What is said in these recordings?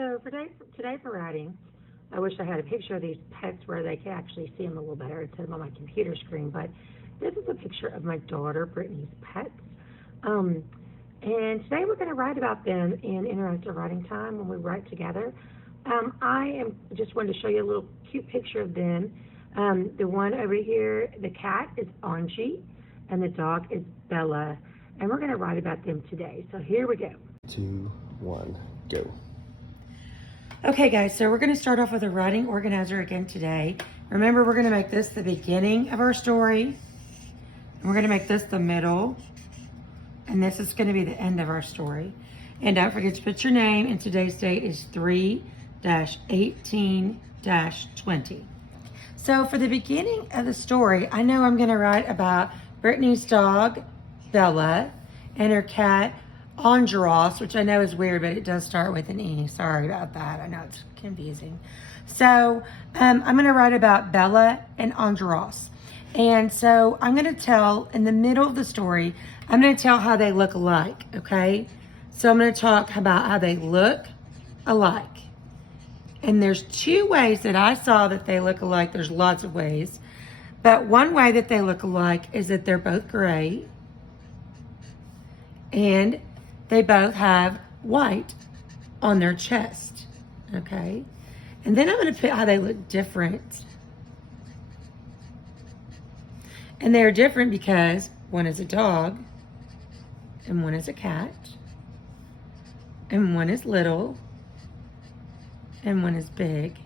So for today for writing, I wish I had a picture of these pets where they could actually see them a little better instead of on my computer screen. But this is a picture of my daughter Brittany's pets. And today we're going to write about them in interactive writing time when we write together. I just wanted to show you a little cute picture of them. The one over here, the cat is Angie, and the dog is Bella. And we're going to write about them today. So here we go. 2, 1, go. Okay guys, so we're going to start off with a writing organizer again today. Remember, we're going to make this the beginning of our story. And we're going to make this the middle. And this is going to be the end of our story. And don't forget to put your name, and today's date is 3-18-20. So for the beginning of the story, I know I'm going to write about Brittany's dog, Bella, and her cat, Andros, which I know is weird, but it does start with an E. Sorry about that. I know it's confusing. So I'm going to write about Bella and Andros. And so I'm going to tell, in the middle of the story, I'm going to tell how they look alike, okay? So I'm going to talk about how they look alike. And there's two ways that I saw that they look alike. There's lots of ways. But one way that they look alike is that they're both gray. And they both have white on their chest, okay? And then I'm going to put how they look different. And they're different because one is a dog, and one is a cat, and one is little, and one is big.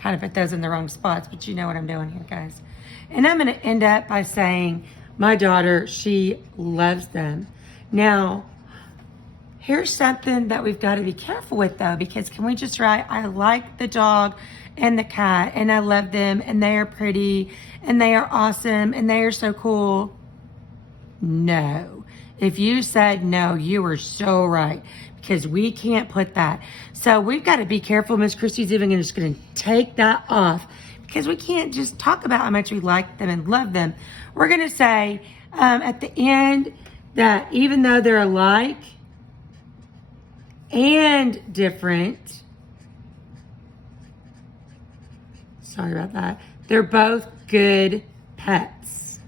Kind of put those in the wrong spots, but you know what I'm doing here, guys. And I'm going to end up by saying, my daughter, she loves them. Now, here's something that we've got to be careful with, though, because can we just write, I like the dog and the cat, and I love them, and they are pretty, and they are awesome, and they are so cool? No. If you said no, you were so right, because we can't put that. So we've got to be careful. Miss Christy's even just going to take that off, because we can't just talk about how much we like them and love them. We're going to say at the end that even though they're alike and different, sorry about that, they're both good pets.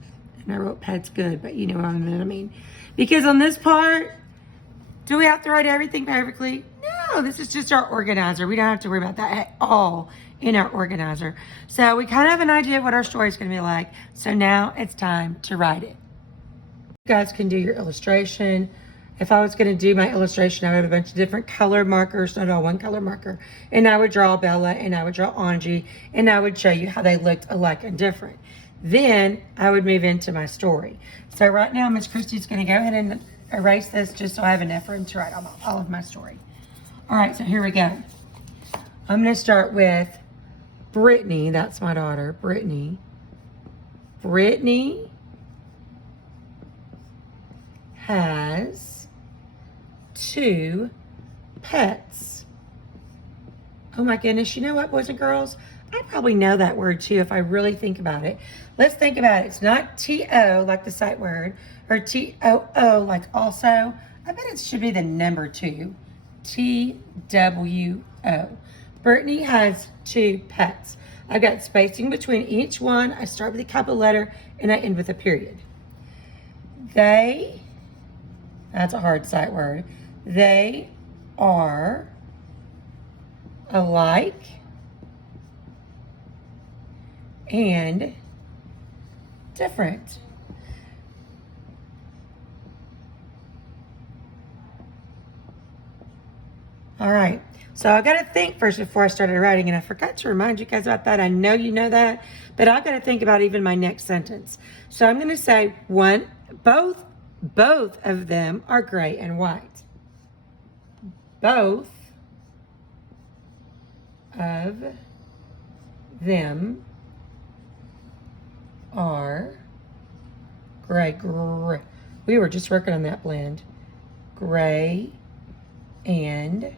And I wrote pets good, but you know what I mean. Because on this part, do we have to write everything perfectly? No, this is just our organizer. We don't have to worry about that at all in our organizer. So we kind of have an idea of what our story is going to be like. So now it's time to write it. You guys can do your illustration. If I was going to do my illustration, I would have a bunch of different color markers, not all one color marker. And I would draw Bella, and I would draw Angie, and I would show you how they looked alike and different. Then I would move into my story. So right now, Miss Christy's going to go ahead and erase this just so I have enough room to write all of my story. All right, so here we go. I'm going to start with Brittany. That's my daughter, Brittany. Brittany has 2 pets. Oh my goodness, you know what, boys and girls? I probably know that word too if I really think about it. Let's think about it. It's not T-O like the sight word, or T-O-O like also. I bet it should be the number 2. T-W-O. Brittany has 2 pets. I've got spacing between each one. I start with a capital letter and I end with a period. They, that's a hard sight word. They are alike and different. All right, so I got to think first before I started writing, and I forgot to remind you guys about that. I know you know that, but I've got to think about even my next sentence. So I'm going to say both of them are gray and white. Both of them are gray. We were just working on that blend. Gray and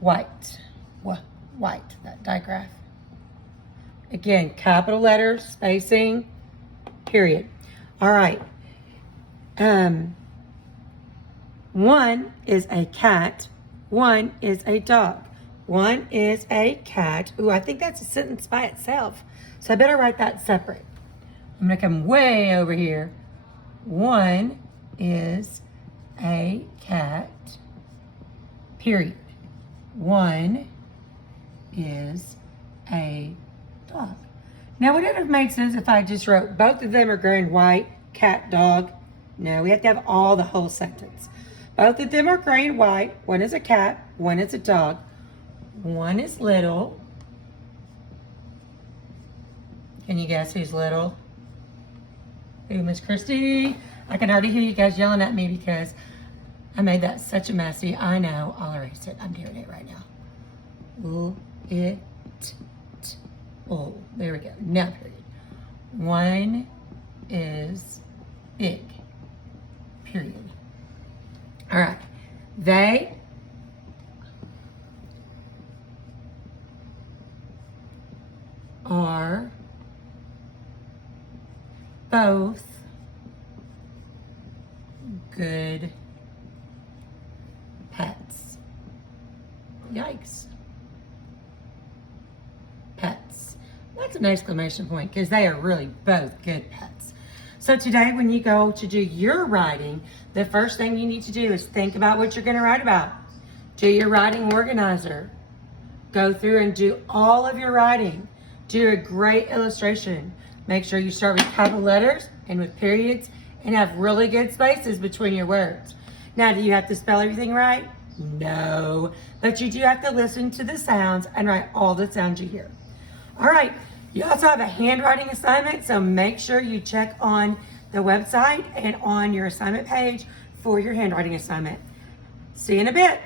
white. White, that digraph. Again, capital letters, spacing, period. All right. One is a cat One is a dog. One is a cat. Ooh, I think that's a sentence by itself. So I better write that separate. I'm gonna come way over here. One is a cat, period. One is a dog. Now, would it have made sense if I just wrote both of them are gray and white, cat, dog? No, we have to have all the whole sentence. Both of them are gray and white. One is a cat, one is a dog. One is little. Can you guess who's little? Ooh, Miss Christy. I can already hear you guys yelling at me because I made that such a messy. I know. I'll erase it. I'm doing it right now. Ooh, it. Oh, there we go. Now, period. One is big. Period. All right. They are both good pets. Yikes. Pets. That's an exclamation point because they are really both good pets. So today when you go to do your writing, the first thing you need to do is think about what you're going to write about. Do your writing organizer. Go through and do all of your writing. Do a great illustration. Make sure you start with capital letters and with periods and have really good spaces between your words. Now, do you have to spell everything right? No, but you do have to listen to the sounds and write all the sounds you hear. All right, you also have a handwriting assignment, so make sure you check on the website and on your assignment page for your handwriting assignment. See you in a bit.